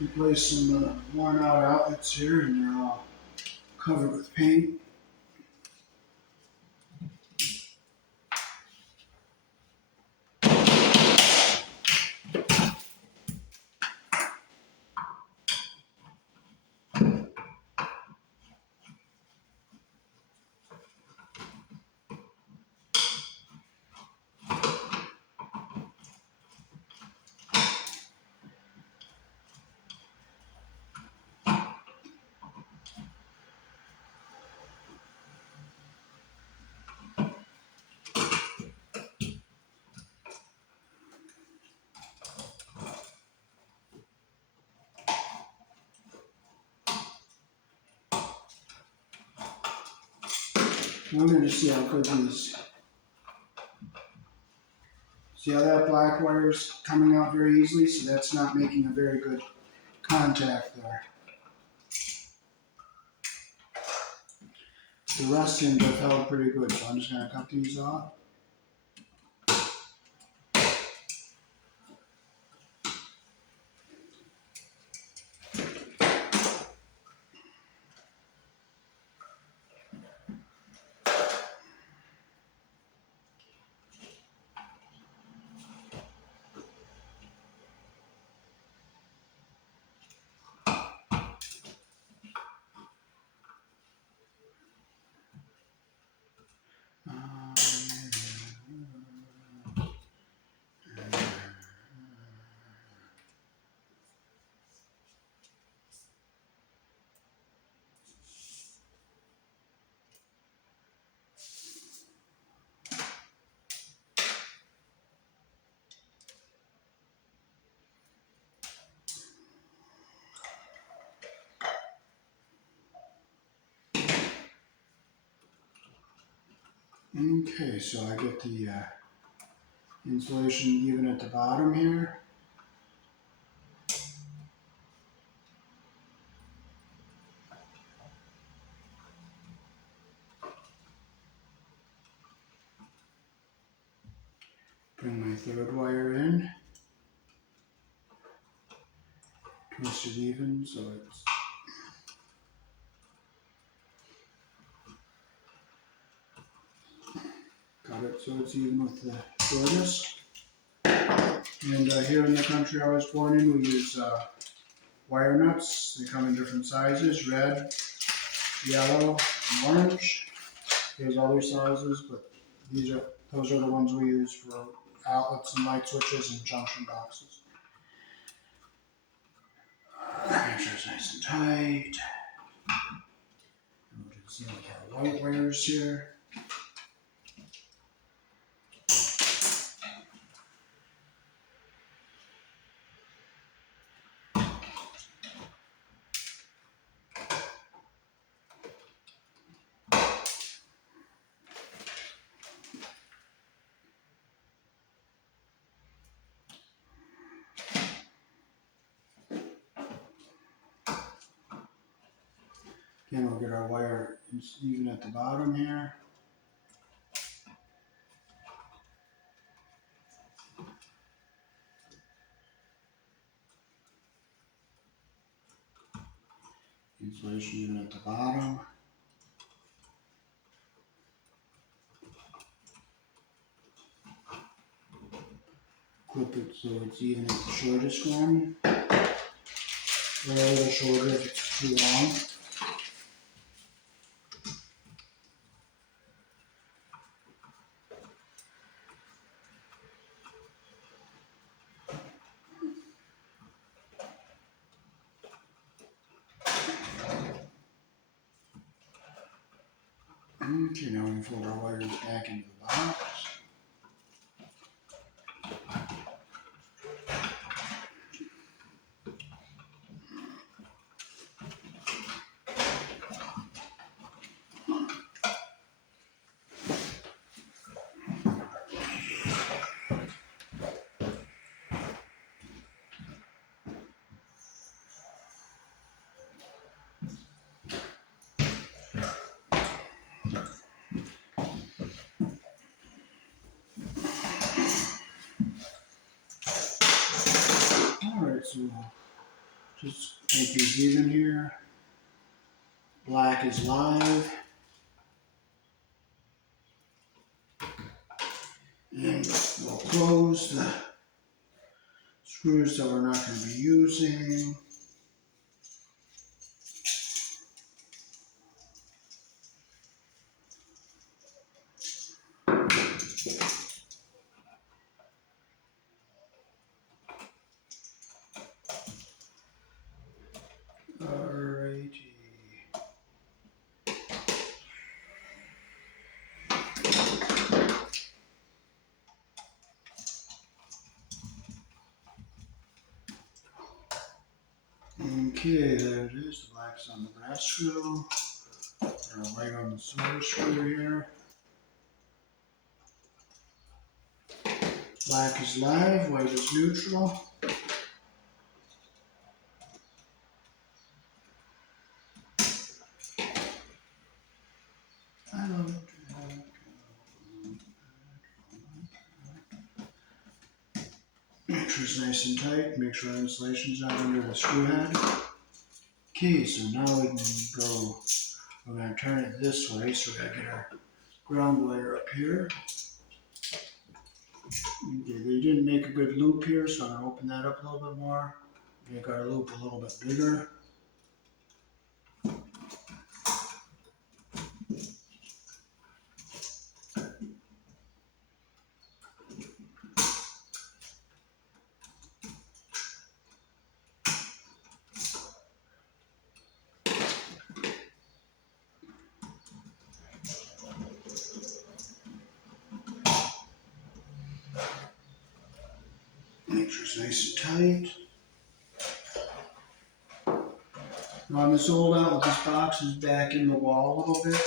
Replace some worn out outlets here, and they're all covered with paint. I'm going to see how good these. See how that black wire is coming out very easily, so that's not making a very good contact there. The rest seem to have held pretty good, so I'm just going to cut these off. Okay, so I get the insulation even at the bottom here. Bring my third wire in. Twist it even so it's got it so it's even with the shortest. And here in the country I was born in, we use wire nuts. They come in different sizes: red, yellow, and orange. There's other sizes, but those are the ones we use for outlets and light switches and junction boxes. Make sure it's nice and tight. We'll do some of our white wires here. Again, we'll get our wire even at the bottom here. Insulation even at the bottom. Clip it so it's even at the shortest one. Or a little shorter if it's too long. Okay, now we can fold our wires back into the box. Just make these even here. Black is live. And we'll close the screws that we're not going to be using. Alrighty. Okay, there it is. The black's on the brass screw. Or white on the silver screw here. Black is live, white is neutral. Make sure it's nice and tight. Make sure the insulation's not under the screw head. Okay, so now we can go. We're going to turn it this way, so we got to get our ground wire up here. Okay, they didn't make a good loop here, so I'm going to open that up a little bit more. Make our loop a little bit bigger. Make sure it's nice and tight. Now on this old outlet, this box is back in the wall a little bit.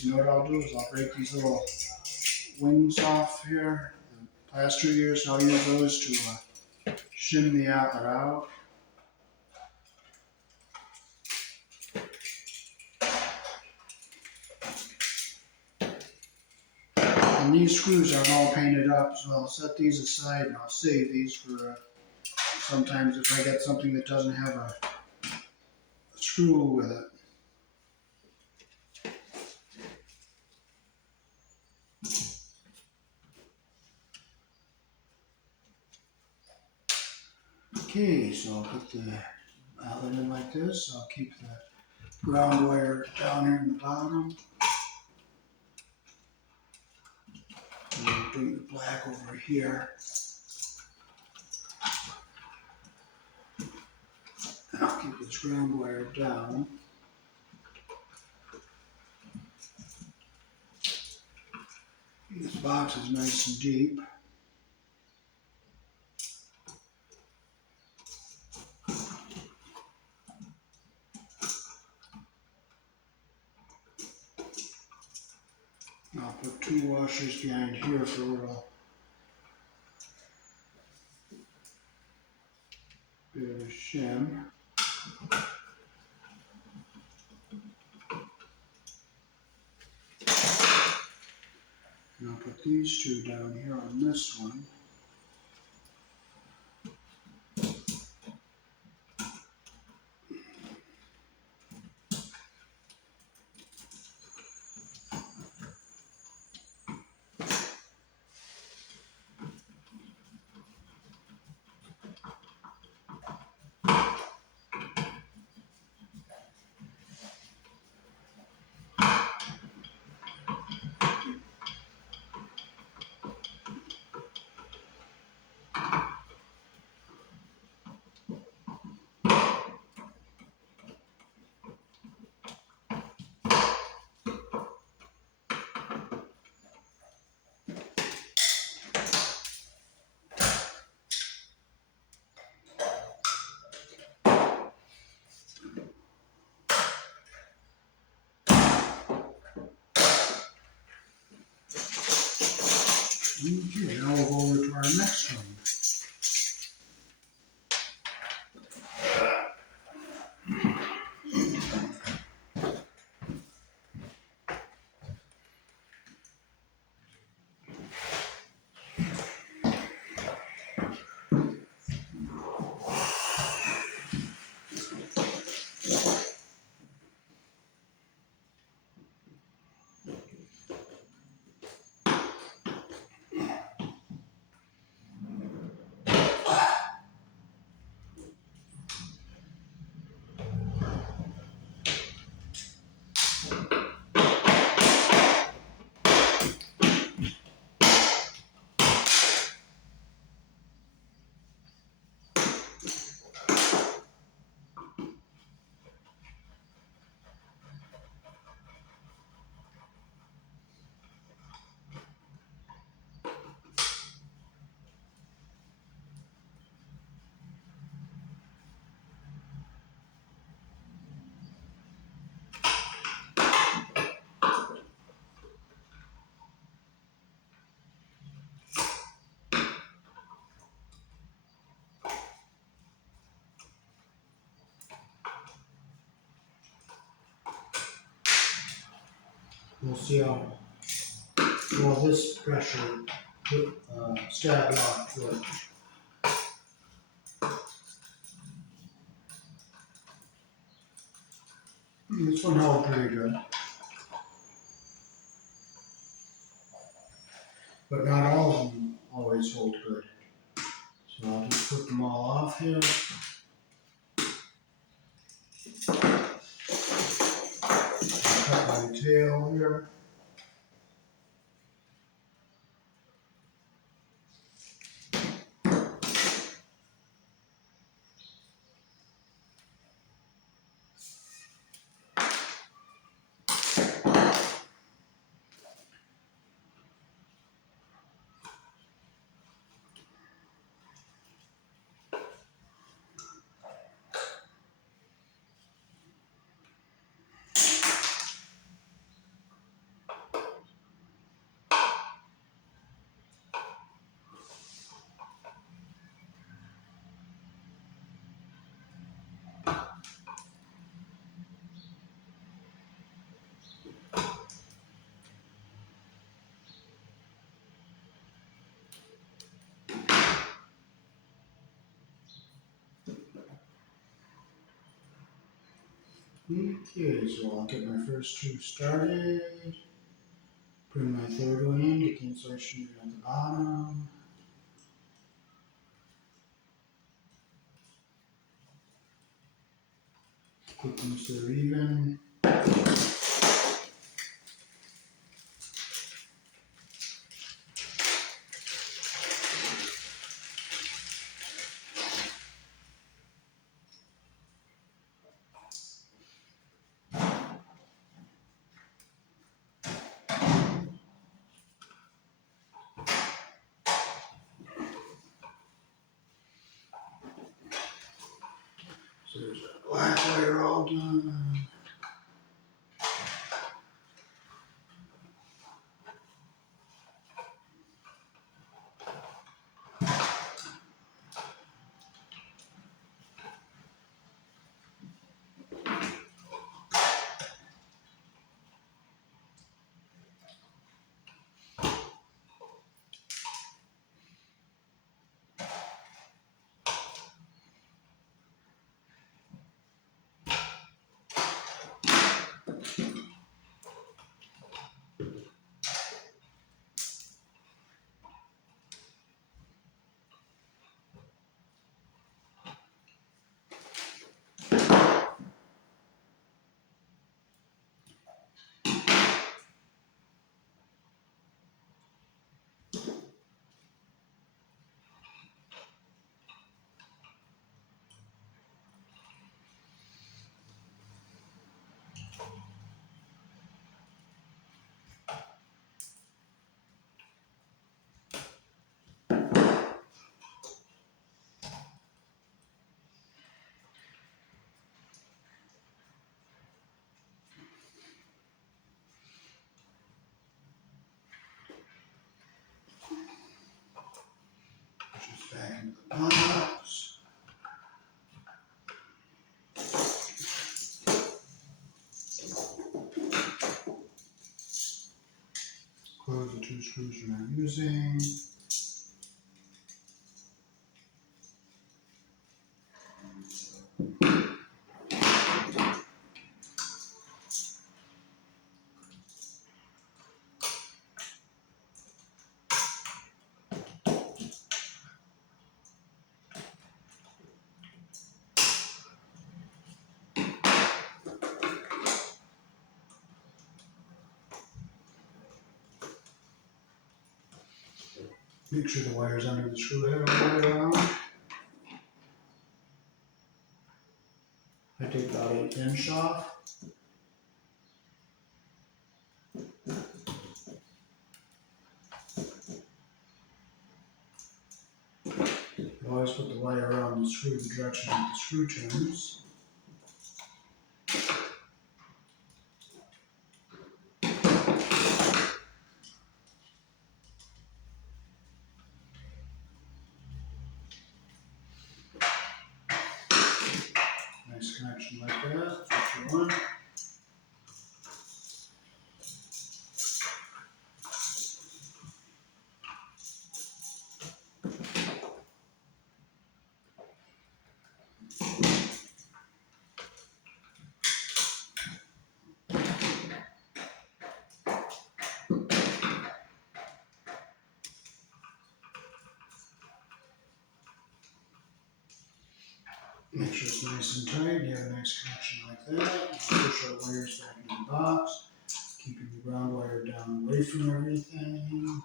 You know what I'll do is I'll break these little wings off here, the plaster here, so I'll use those to shim the outlet out. And these screws aren't all painted up, so I'll set these aside and I'll save these for sometimes if I get something that doesn't have a screw with it. Okay, so I'll put the outlet in like this. I'll keep the ground wire down here in the bottom. And I'll bring the black over here. And I'll keep this ground wire down. This box is nice and deep. I'll put 2 washers behind here for a little bit of a shim. And I'll put these 2 down here on this one. Okay, now we'll go over to our next one. We'll see how well this pressure stab lock works. This one held pretty good, but not all of them always hold good. So I'll just put them all off here. Cut my tail here. Okay, so I'll get my first two started. Bring my third one in, get the insertion at the bottom. Put them so they're even. So there's a black wire all done. Just back into the box. Close the two screws you're not using. Make sure the wire's under the screw head all the way around. I take about 1/8 inch off. You always put the wire around the screw the direction that the screw turns. Nice connection like that, that's what you want. Make sure it's nice and tight. You have a nice connection like that. Push our wires back in the box, keeping the ground wire down away from everything.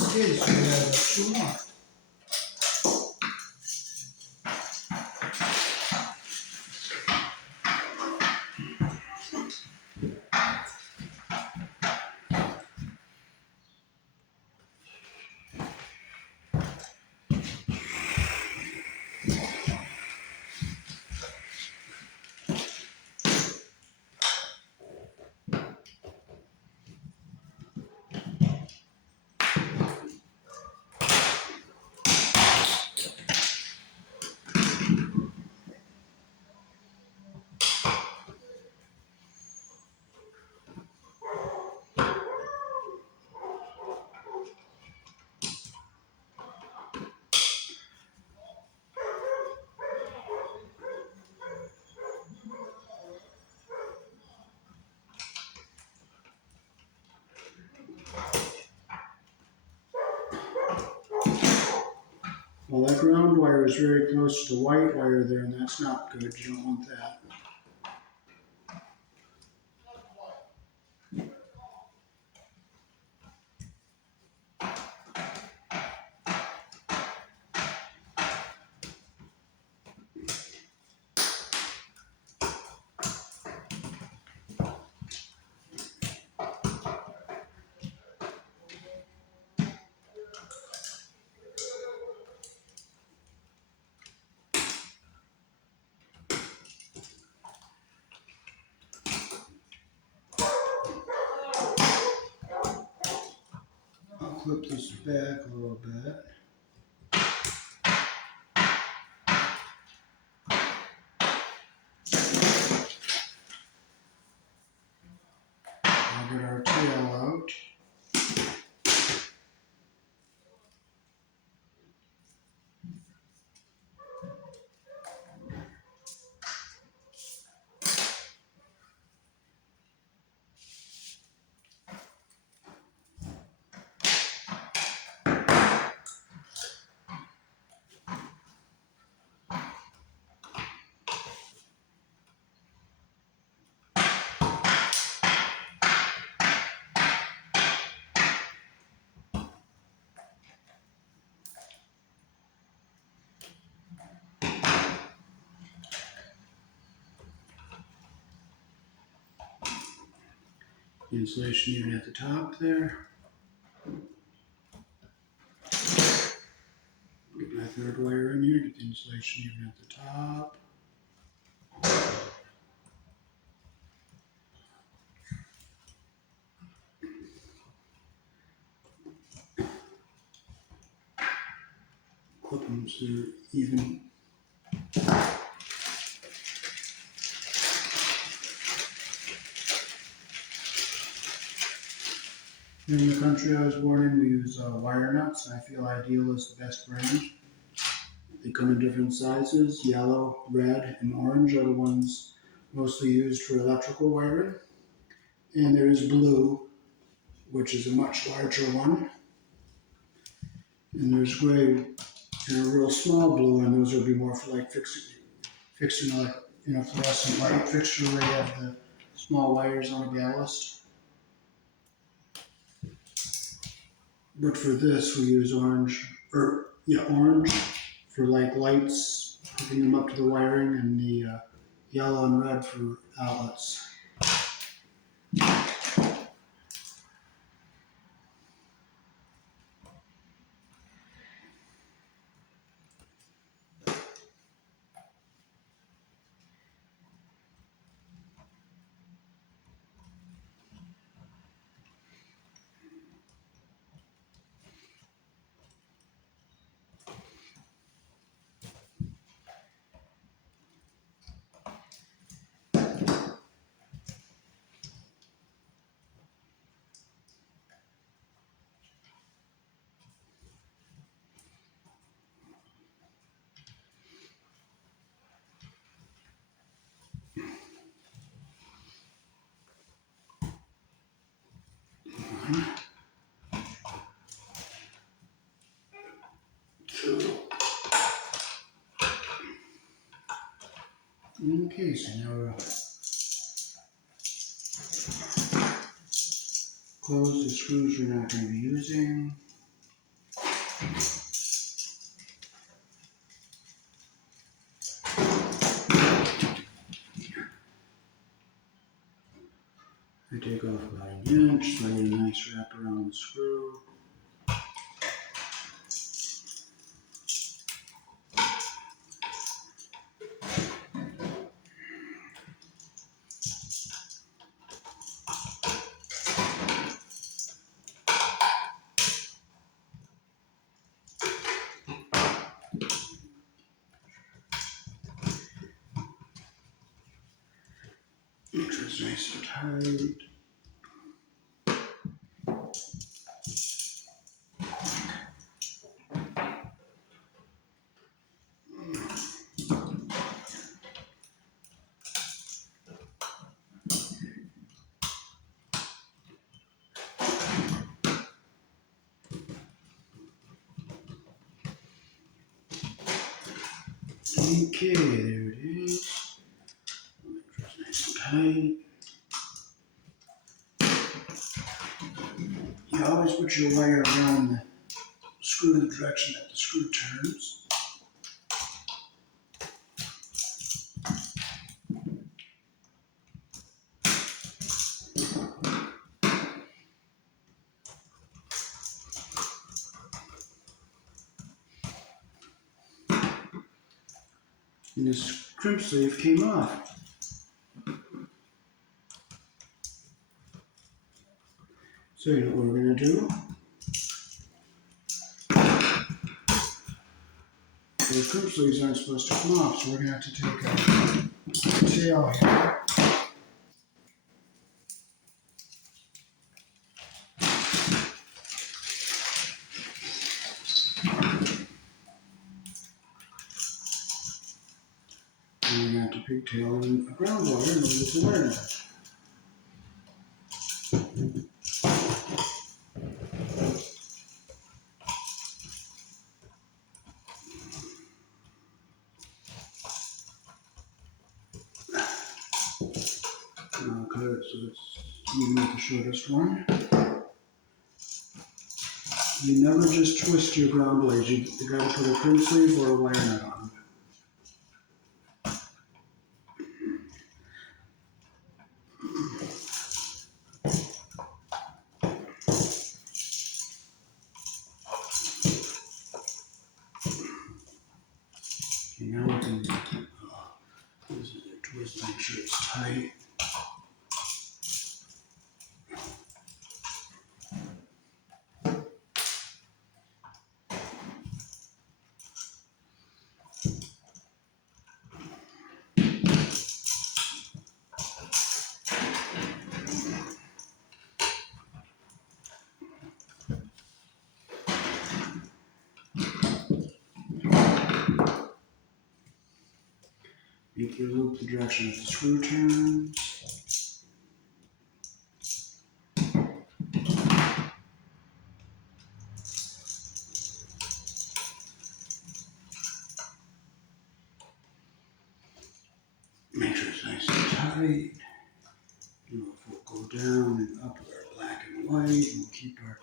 Okay, so we have two more. Well, that ground wire is very close to the white wire there, and that's not good. You don't want that. I'll clip this back a little bit. I'll get our tail out. Insulation even at the top there. Get my third wire in here, get the insulation even at the top. Clip them so they're even. In the country I was born in, we use wire nuts, and I feel Ideal is the best brand. They come in different sizes. Yellow, red, and orange are the ones mostly used for electrical wiring. And there is blue, which is a much larger one. And there's gray and a real small blue, and those would be more for like fixing like fluorescent light fixture where you have the small wires on a ballast. But for this, we use orange for like lights, hooking them up to the wiring, and the yellow and red for outlets. Okay, so now we'll close the screws we're not going to be using. I take off about an inch, lay a nice wrap around the screw. Make sure it's nice and tight. Okay, there it is. Make sure it's nice and tight. You always put your wire around the screw in the direction that the screw turns. And this crimp sleeve came off. So you know what we're going to do? The crimp sleeves aren't supposed to come off, so we're going to have to take a tail here. And we're going to have to pigtail in a ground wire in order to learn it. I'll cut it so it's even with the shortest one. You never just twist your ground blades. You got to put a crimp sleeve or a wire nut on them. Okay, now we can this is a twist, make sure it's tight. Make your loop the direction of the screw turns. Make sure it's nice and tight. You know, if we'll go down and up with our black and white, and we'll keep our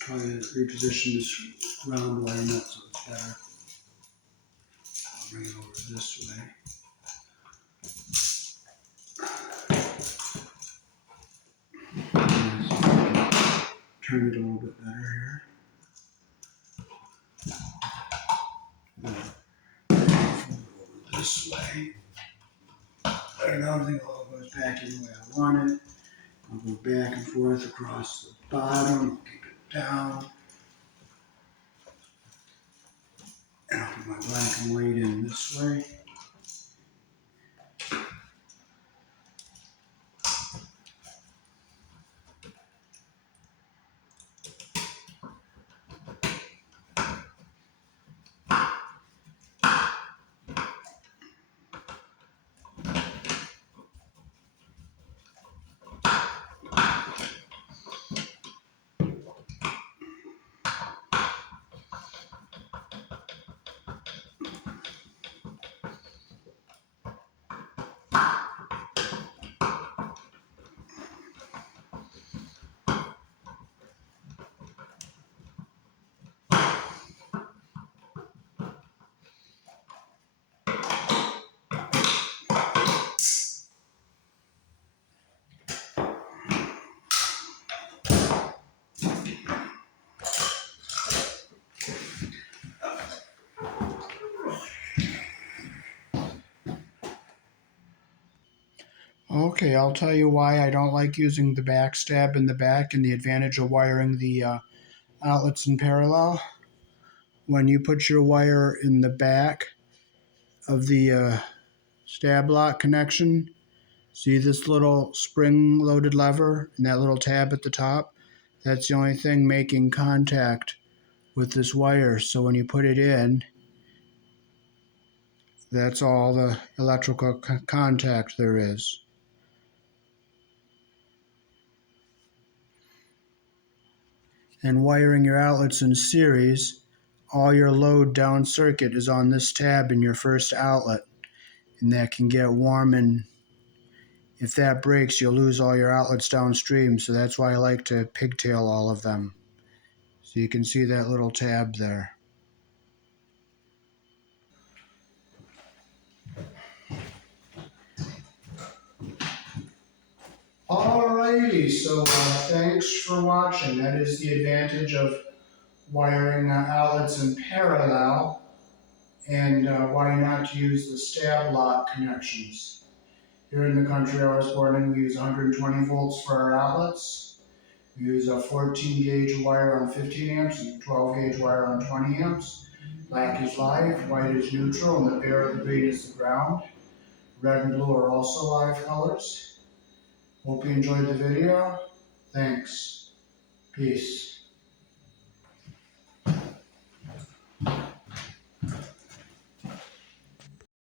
try to reposition this round wire nut so it's better. I'll bring it over this way. Turn it a little bit better here. Over this way. And everything all goes back in the way I want it. I'll go back and forth across the bottom, I'll keep it down. And I'll put my black and white in this way. Okay, I'll tell you why I don't like using the back stab in the back and the advantage of wiring the outlets in parallel. When you put your wire in the back of the stab lock connection, see this little spring loaded lever and that little tab at the top? That's the only thing making contact with this wire. So when you put it in, that's all the electrical contact there is. And wiring your outlets in series, all your load down circuit is on this tab in your first outlet, and that can get warm, and if that breaks you'll lose all your outlets downstream, so that's why I like to pigtail all of them. So you can see that little tab there. Alrighty, so thanks for watching. That is the advantage of wiring outlets in parallel, and why not use the stab lock connections. Here in the country I was born in, we use 120 volts for our outlets. We use a 14 gauge wire on 15 amps and 12 gauge wire on 20 amps. Black is live, white is neutral, and the bare of the green is the ground. Red and blue are also live colors. Hope you enjoyed the video. Thanks. Peace.